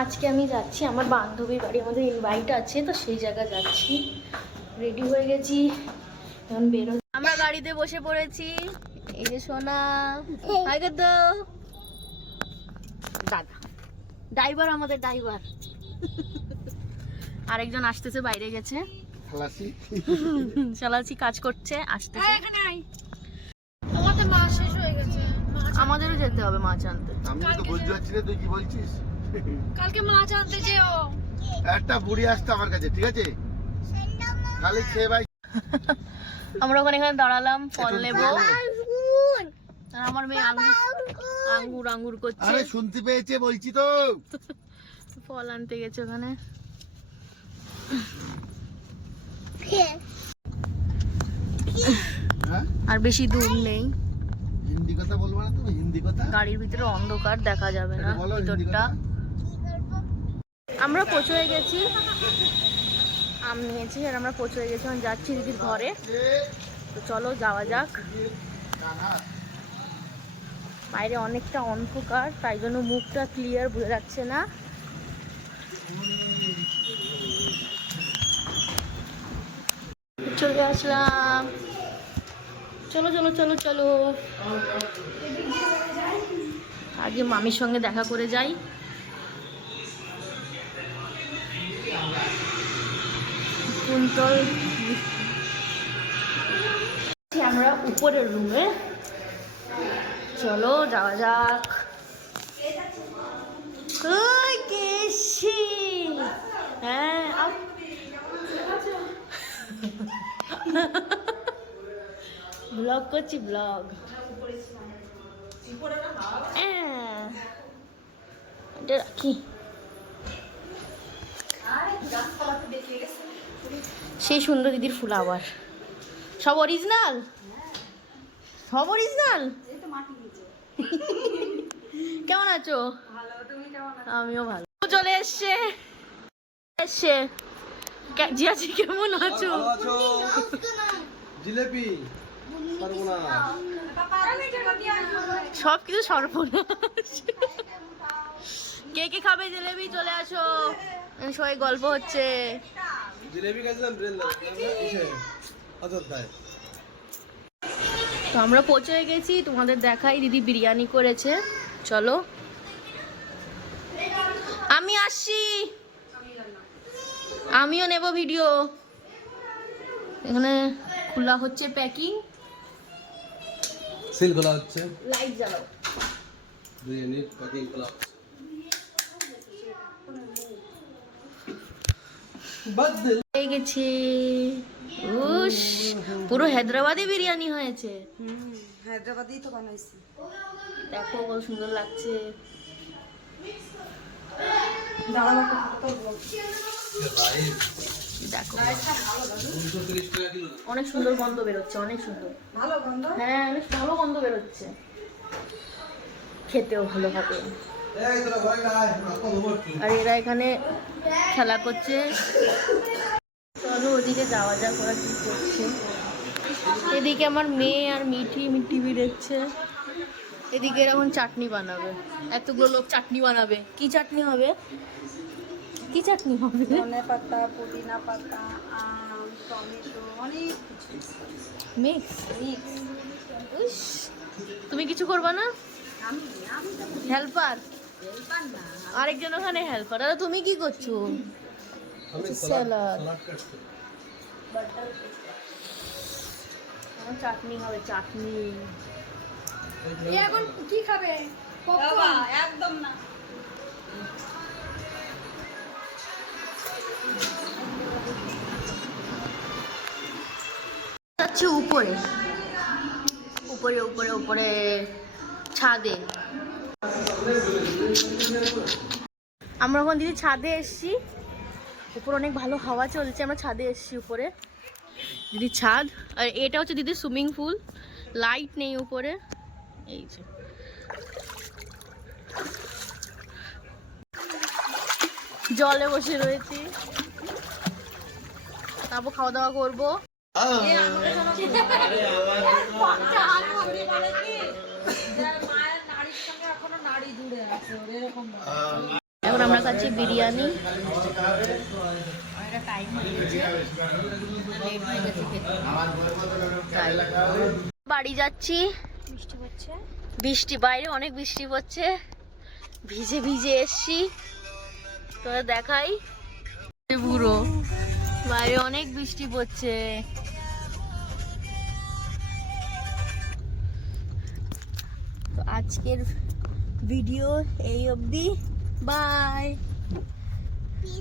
আজকে আমি যাচ্ছি আমার বান্ধবীর বাড়ি, আমাদের ইনভাইট আছে, তো সেই জায়গা যাচ্ছি। রেডি হয়ে গেছি, এখন বেরো। আমরা গাড়িতে বসে পড়েছি। এই যে সোনা, আগে তো দাদা ড্রাইভার, আমাদের ড্রাইভার। আরেকজন আসতেছে, বাইরে গেছে, চালাচ্ছি কাজ করছে, আসতেছে। আমাদের মাছ শেষ হয়ে গেছে, আমাদেরও যেতে হবে মাছ আনতে। আমি তো বুঝতে পারছি না তুই কি বলছিস। কালকে মাছ আনতে যেও। একটা বুড়ি আসছে আমার কাছে, ঠিক আছে, খালি খেয়ে ভাই। আমরা ওখানে দাঁড়ালাম, ফল নেবো। আমার মেয়ে আঙ্গুর আঙ্গুর করছে। আরে শুনতে পেয়েছে বলছি তো। ফল আনতে গেছে ওখানে। আর বেশি দূর নেই। হিন্দি কথা বলবো না তুমি, হিন্দি কথা। গাড়ির ভিতরে অন্ধকার, দেখা যাবে না ভিতরটা। আমরা পৌঁছে গেছি, আম নিয়েছি আর আমরা পৌঁছে গেছি, এখন যাচ্ছি দিদির ঘরে। তো চলো যাওয়া যাক। বাইরে অনেকটা অন্ধকার, তাই জন্য মুখটা ক্লিয়ার বোঝা যাচ্ছে না। চলে আসলাম, চলো চলো চলো চলো। আগে মামির সঙ্গে দেখা করে যাই। কুন্তল, আমরা উপরের রুমে, চলো যাওয়া যাক। হ্যাঁ, ব্লগ করছি, ব্লগ। এটা রাখি। সেই সুন্দর দিদির ফ্লাওয়ার, সব অরিজিনাল, সব অরিজিনাল। কেমন আছো? আমিও ভালো। চলে এসছে, জিয়াজি কেমন আছো? জিলেপি সব কিছু সর্বনাশ। কে কে খাবে জিলেবি? চলে আসো, সবাই গল্প হচ্ছে। তো আমরা পৌঁছে গেছি, তোমাদের দেখাই। দিদি বিরিয়ানি করেছে, চলো। আমি আসছি, আমিও নেব ভিডিও। এখানে খোলা হচ্ছে, প্যাকিং সিল খোলা হচ্ছে, লাইট জ্বালাও। বিরিয়ানির প্যাকিং খোলা হয়ে গেছে। উস, পুরো হায়দ্রাবাদি বিরিয়ানি হয়েছে। হায়দ্রাবাদি তো বানাইছি। দেখো কত সুন্দর লাগছে। দেখো অনেক সুন্দর গন্ধ বেরোচ্ছে, অনেক সুন্দর, ভালো গন্ধ। হ্যাঁ অনেক ভালো গন্ধ বেরোচ্ছে, খেতেও ভালো হবে। আর এরা এখানে খেলা করছে, চলো ওদিকে যাওয়া যাক, ওরা কি করছে। এদিকে আমার মেয়ে আর মিঠি টিভি দেখছে। এদিকে এরকম চাটনি বানাবে, এতগুলো লোক চাটনি বানাবে। কি চাটনি হবে? কি চাটনি হবে? ধনে পাতা, পুদিনা পাতা, আম, টমেটো, অনেক কিছু মিক্স। মিক্স। তুমি কিছু করবা না? আমি আমি তো হেল্পার? হেল্পার না। আরেকজন ওখানে হেল্পার। দাদা তুমি কি করছো? স্যালাড। আমার চাটনি হবে, চাটনি। এখন কি খাবে? বাবা একদম না। যাচ্ছি উপরে, উপরে উপরে উপরে ছাদে। আমরা এখন দিদি ছাদে এসছি, উপরে অনেক ভালো হাওয়া চলছে। আমরা ছাদে এসছি উপরে, দিদি ছাদ। আর এটা হচ্ছে দিদির সুইমিং পুল, লাইট নেই উপরে। এই যে জলে বসে রয়েছি, তারপর খাওয়া দাওয়া করবো। এখন আমরা খাচ্ছি বিরিয়ানি। বাড়ি যাচ্ছি, বৃষ্টি হচ্ছে, বৃষ্টি বাইরে অনেক বৃষ্টি পড়ছে, ভিজে ভিজে এসছি। তোরা দেখাই পুরো বাইরে অনেক বৃষ্টি পড়ছে। তো আজকের ভিডিও এই অবধি, বাই।